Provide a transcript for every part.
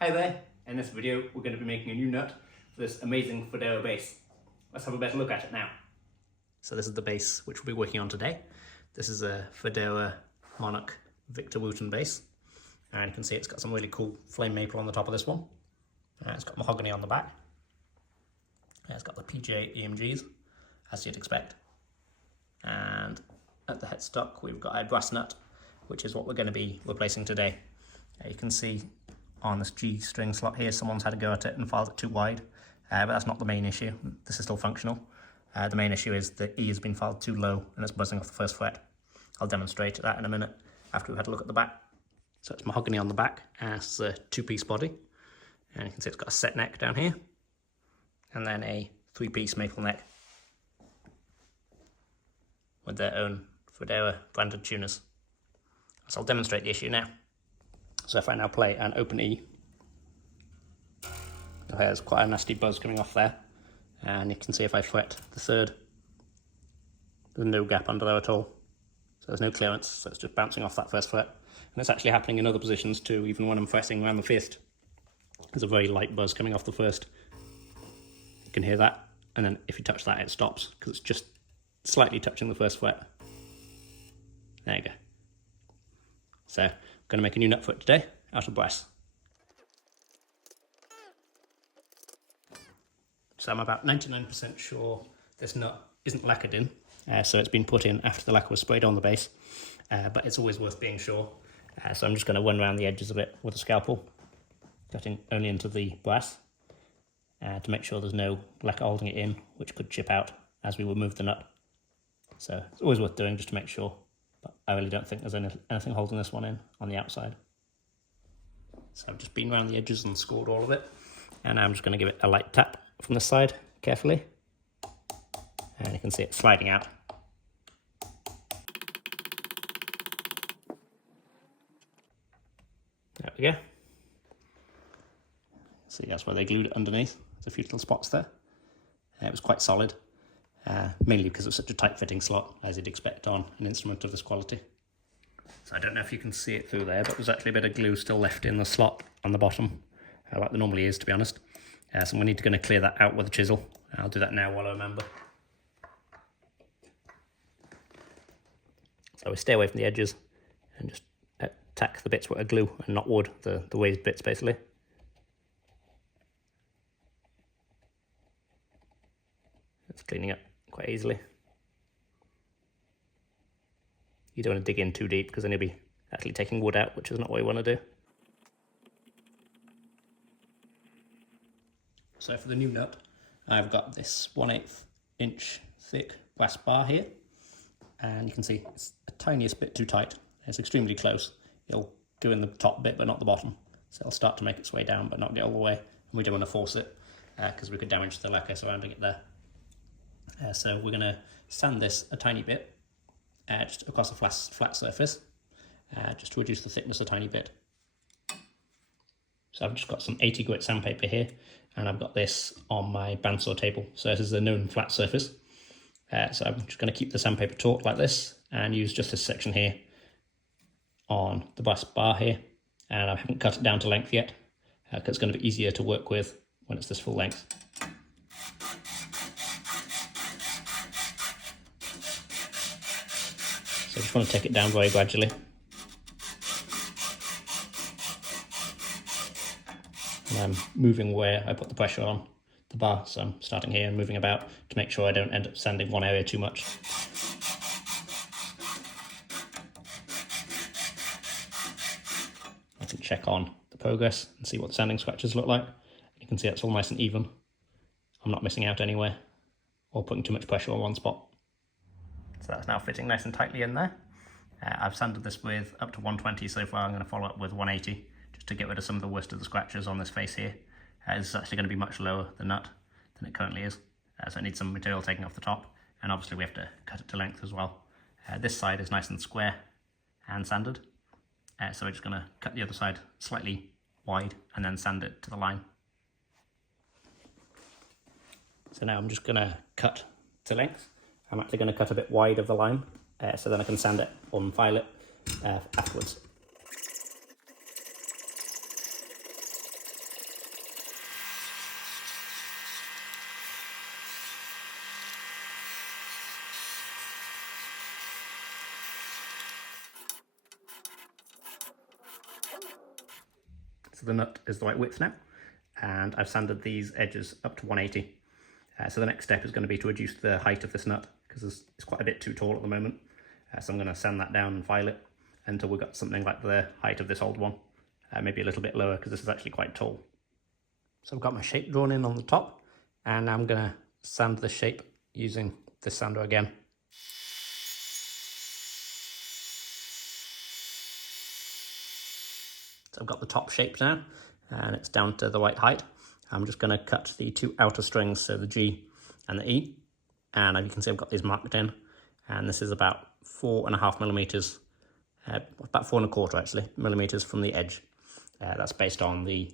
Hi there, in this video we're going to be making a new nut for this amazing Fodera base. Let's have a better look at it now. So this is the base which we'll be working on today. This is a Fodera Monarch Victor Wooten base, and you can see it's got some really cool flame maple on the top of this one. It's got mahogany on the back. It's got the PJ EMGs, as you'd expect. And at the headstock we've got a brass nut, which is what we're going to be replacing today. You can see on this G string slot here, someone's had a go at it and filed it too wide, but that's not the main issue. This is still functional. The main issue is the E has been filed too low and it's buzzing off the first fret. I'll demonstrate that in a minute after we've had a look at the back. So it's mahogany on the back, and it's a two-piece body, and you can see it's got a set neck down here, and then a three-piece maple neck with their own Fodera branded tuners. So I'll demonstrate the issue now. So if I now play an open E, there's quite a nasty buzz coming off there, and you can see if I fret the third, there's no gap under there at all, so there's no clearance, so it's just bouncing off that first fret. And it's actually happening in other positions too, even when I'm fretting around the fifth. There's a very light buzz coming off the first. You can hear that, and then if you touch that it stops, because it's just slightly touching the first fret. There you go. So I'm going to make a new nut for it today, out of brass. So I'm about 99% sure this nut isn't lacquered in, so it's been put in after the lacquer was sprayed on the base, but it's always worth being sure. So I'm just going to run around the edges of it with a scalpel, cutting only into the brass, to make sure there's no lacquer holding it in, which could chip out as we remove the nut. So it's always worth doing just to make sure. But I really don't think there's anything holding this one in on the outside. So I've just been around the edges and scored all of it. And I'm just going to give it a light tap from this side, carefully. And you can see it sliding out. There we go. See, that's where they glued it underneath. There's a few little spots there. It was quite solid. Mainly because it's such a tight fitting slot, as you'd expect on an instrument of this quality. So I don't know if you can see it through there, but there's actually a bit of glue still left in the slot on the bottom, like there normally is, to be honest. So we need to going to clear that out with a chisel. I'll do that now while I remember. So we stay away from the edges and just attack the bits with a glue and not wood, the raised bits basically. It's cleaning up quite easily. You don't want to dig in too deep because then you'll be actually taking wood out, which is not what you want to do. So for the new nut, I've got this 1/8 inch thick brass bar here, and you can see it's the tiniest bit too tight. It's extremely close. It'll go in the top bit but not the bottom, so it'll start to make its way down but not get all the way, and we don't want to force it because we could damage the lacquer surrounding it there. So we're going to sand this a tiny bit, just across a flat surface, just to reduce the thickness a tiny bit. So I've just got some 80 grit sandpaper here, and I've got this on my bandsaw table. So this is a known flat surface. So I'm just going to keep the sandpaper taut like this, and use just this section here on the brass bar here. And I haven't cut it down to length yet, because it's going to be easier to work with when it's this full length. So I just want to take it down very gradually. And I'm moving where I put the pressure on the bar, so I'm starting here and moving about to make sure I don't end up sanding one area too much. I can check on the progress and see what the sanding scratches look like. You can see it's all nice and even. I'm not missing out anywhere or putting too much pressure on one spot. So that's now fitting nice and tightly in there. I've sanded this with up to 120 so far. I'm going to follow up with 180 just to get rid of some of the worst of the scratches on this face here. It's actually going to be much lower, the nut, than it currently is. So it needs some material taken off the top, and obviously we have to cut it to length as well. This side is nice and square and sanded. So we're just going to cut the other side slightly wide and then sand it to the line. So now I'm just going to cut to length. I'm actually going to cut a bit wide of the line, so then I can sand it or file it afterwards. So the nut is the right width now, and I've sanded these edges up to 180. So the next step is going to be to reduce the height of this nut, because it's quite a bit too tall at the moment. So I'm going to sand that down and file it until we've got something like the height of this old one, maybe a little bit lower, because this is actually quite tall. So I've got my shape drawn in on the top, and I'm going to sand the shape using this sander again. So I've got the top shaped now, and it's down to the right height. I'm just going to cut the two outer strings, so the G and the E, and as you can see I've got these marked in, and this is about 4.5 millimeters, about 4.25 actually, millimeters from the edge. That's based on the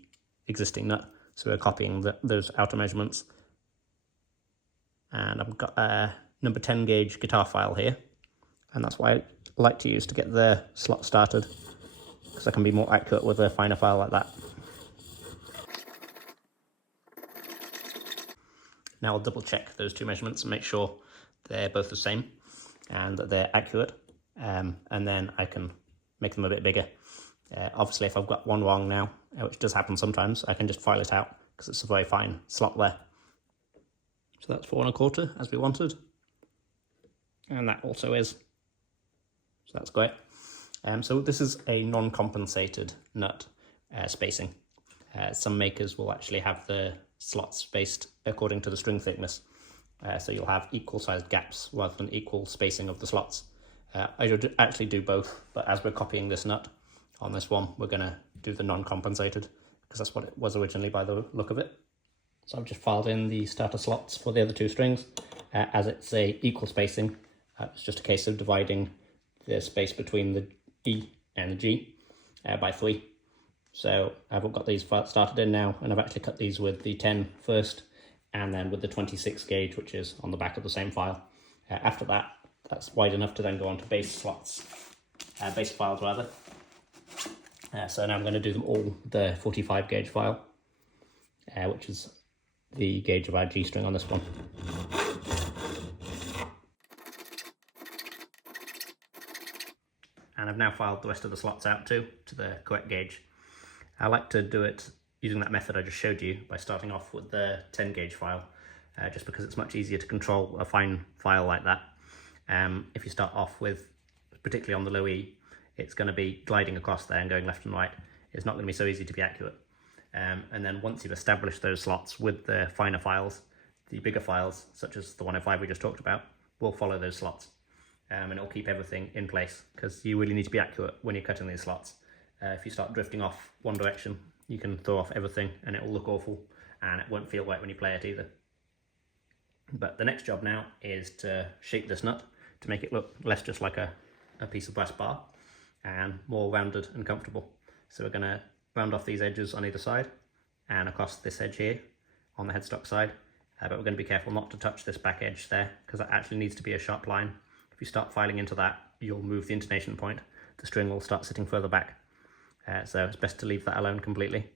existing nut, so we're copying those outer measurements. And I've got a number 10 gauge guitar file here, and that's what I like to use to get the slot started, because I can be more accurate with a finer file like that. Now I'll double check those two measurements and make sure they're both the same and that they're accurate, and then I can make them a bit bigger. Obviously if I've got one wrong now, which does happen sometimes, I can just file it out because it's a very fine slot there. So that's 4.25 as we wanted, and that also is, so that's great. So this is a non-compensated nut spacing. Some makers will actually have the slots spaced according to the string thickness, so you'll have equal sized gaps rather than equal spacing of the slots. I should actually do both, but as we're copying this nut on this one, we're going to do the non-compensated, because that's what it was originally by the look of it. So I've just filed in the starter slots for the other two strings. As it's a equal spacing, it's just a case of dividing the space between the E and the G by 3. So I've got these started in now, and I've actually cut these with the 10 first, and then with the 26 gauge, which is on the back of the same file. After that, that's wide enough to then go on to bass slots, bass files rather. So now I'm going to do them all the 45 gauge file, which is the gauge of our G string on this one. And I've now filed the rest of the slots out too, to the correct gauge. I like to do it using that method I just showed you by starting off with the 10 gauge file, just because it's much easier to control a fine file like that. If you start off with, particularly on the low E, it's going to be gliding across there and going left and right. It's not going to be so easy to be accurate. And then once you've established those slots with the finer files, the bigger files, such as the 105 we just talked about, will follow those slots. And it'll keep everything in place, because you really need to be accurate when you're cutting these slots. If you start drifting off one direction, you can throw off everything and it will look awful, and it won't feel right when you play it either. But the next job now is to shape this nut to make it look less just like a piece of brass bar and more rounded and comfortable. So we're going to round off these edges on either side and across this edge here on the headstock side, but we're going to be careful not to touch this back edge there, because that actually needs to be a sharp line. If you start filing into that, you'll move the intonation point. The string will start sitting further back. So it's best to leave that alone completely.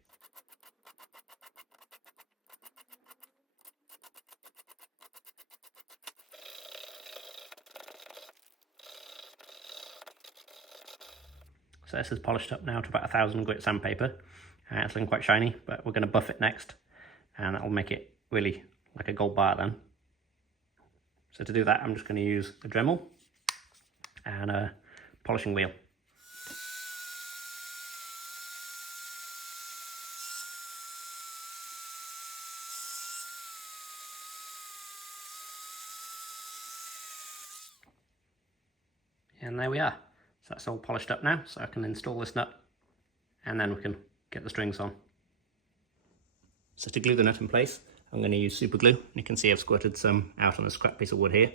So this is polished up now to about 1000 grit sandpaper. It's looking quite shiny, but we're going to buff it next, and that will make it really like a gold bar then. So to do that, I'm just going to use a Dremel and a polishing wheel. And there we are. So that's all polished up now, so I can install this nut and then we can get the strings on. So to glue the nut in place, I'm going to use super glue. You can see I've squirted some out on a scrap piece of wood here,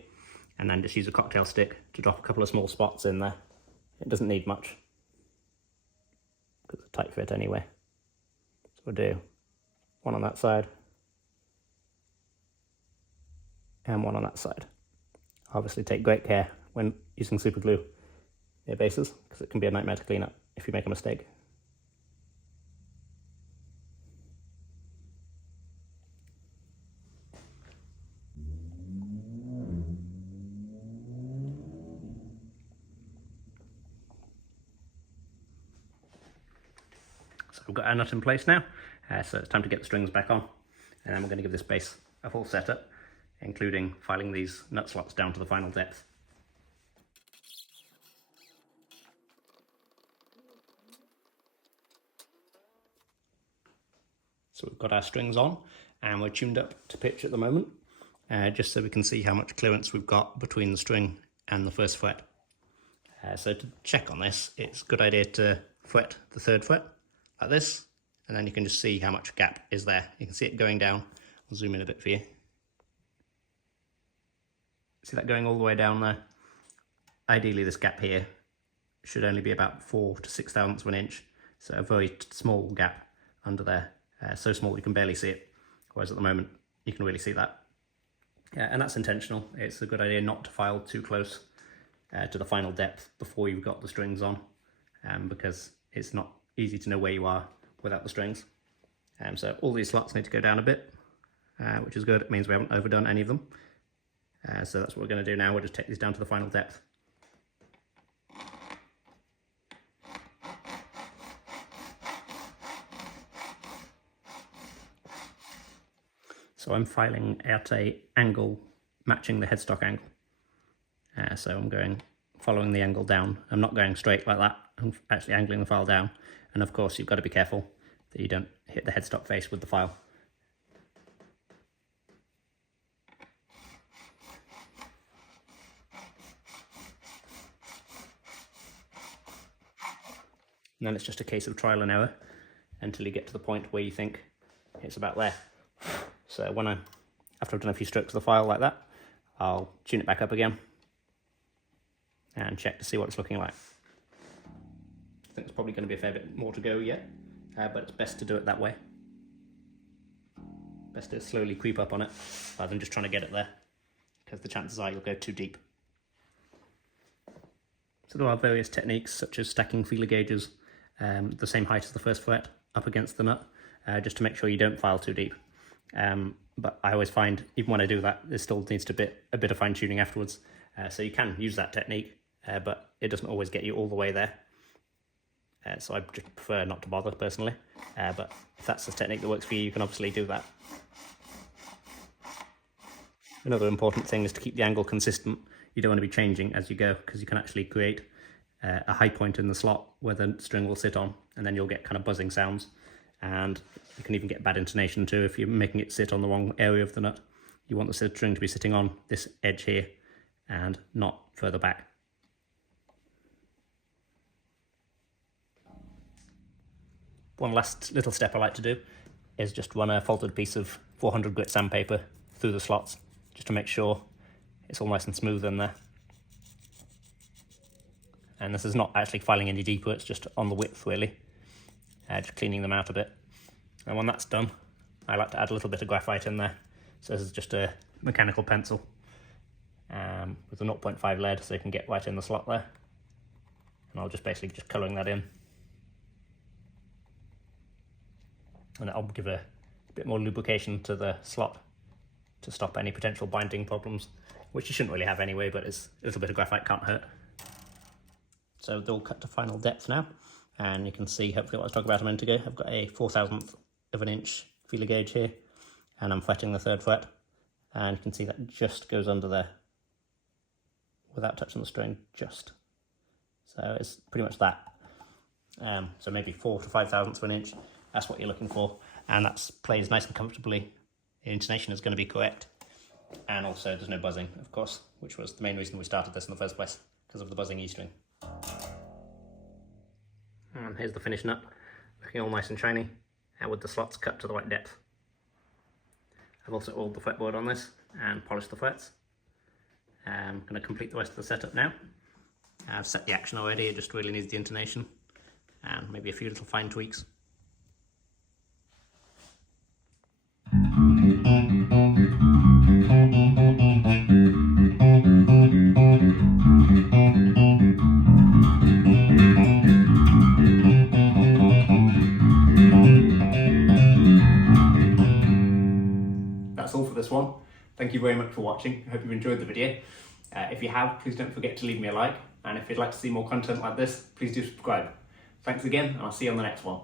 and then just use a cocktail stick to drop a couple of small spots in there. It doesn't need much, because it's a tight fit anyway. So we'll do one on that side and one on that side. Obviously take great care when using super glue near bases, because it can be a nightmare to clean up if you make a mistake. So we've got our nut in place now, so it's time to get the strings back on, and then we're going to give this base a full setup, including filing these nut slots down to the final depth. So we've got our strings on and we're tuned up to pitch at the moment, just so we can see how much clearance we've got between the string and the first fret. So to check on this, it's a good idea to fret the third fret like this, and then you can just see how much gap is there. You can see it going down. I'll zoom in a bit for you. See that going all the way down there? Ideally this gap here should only be about 4 to 6 thousandths of an inch, so a very small gap under there. So small you can barely see it, whereas at the moment you can really see that. And that's intentional. It's a good idea not to file too close to the final depth before you've got the strings on, because it's not easy to know where you are without the strings. So all these slots need to go down a bit, which is good. It means we haven't overdone any of them. So that's what we're going to do now. We'll just take these down to the final depth. So I'm filing at an angle matching the headstock angle. So I'm following the angle down. I'm not going straight like that. I'm actually angling the file down. And of course you've got to be careful that you don't hit the headstock face with the file. And then it's just a case of trial and error until you get to the point where you think it's about there. So after I've done a few strokes of the file like that, I'll tune it back up again and check to see what it's looking like. I think there's probably going to be a fair bit more to go yet, but it's best to do it that way. Best to slowly creep up on it rather than just trying to get it there, because the chances are you'll go too deep. So there are various techniques such as stacking feeler gauges the same height as the first fret up against the nut, just to make sure you don't file too deep. But I always find, even when I do that, there still needs to be a bit of fine tuning afterwards. So you can use that technique, but it doesn't always get you all the way there. So I just prefer not to bother personally, but if that's the technique that works for you, you can obviously do that. Another important thing is to keep the angle consistent. You don't want to be changing as you go, because you can actually create a high point in the slot where the string will sit on, and then you'll get kind of buzzing sounds. And you can even get bad intonation too if you're making it sit on the wrong area of the nut. You want the string to be sitting on this edge here and not further back. One last little step I like to do is just run a folded piece of 400 grit sandpaper through the slots, just to make sure it's all nice and smooth in there. And this is not actually filing any deeper, it's just on the width really. Just cleaning them out a bit. And when that's done, I like to add a little bit of graphite in there. So this is just a mechanical pencil with a 0.5 lead, so you can get right in the slot there. And I'll just basically colouring that in. And that'll give a bit more lubrication to the slot to stop any potential binding problems, which you shouldn't really have anyway, but a little bit of graphite can't hurt. So they're all cut to final depth now. And you can see, hopefully, what I was talking about a minute ago. I've got a 4/1000th of an inch feeler gauge here, and I'm fretting the third fret. And you can see that just goes under there without touching the string, just. So it's pretty much that. So maybe 4 to 5 thousandths of an inch. That's what you're looking for. And that plays nice and comfortably. The intonation is going to be correct. And also there's no buzzing, of course, which was the main reason we started this in the first place, because of the buzzing E string. And here's the finished nut, looking all nice and shiny, and with the slots cut to the right depth. I've also oiled the fretboard on this and polished the frets. I'm going to complete the rest of the setup now. I've set the action already, it just really needs the intonation and maybe a few little fine tweaks. That's all for this one. Thank you very much for watching. I hope you've enjoyed the video. If you have, please don't forget to leave me a like, and if you'd like to see more content like this, please do subscribe. Thanks again, and I'll see you on the next one.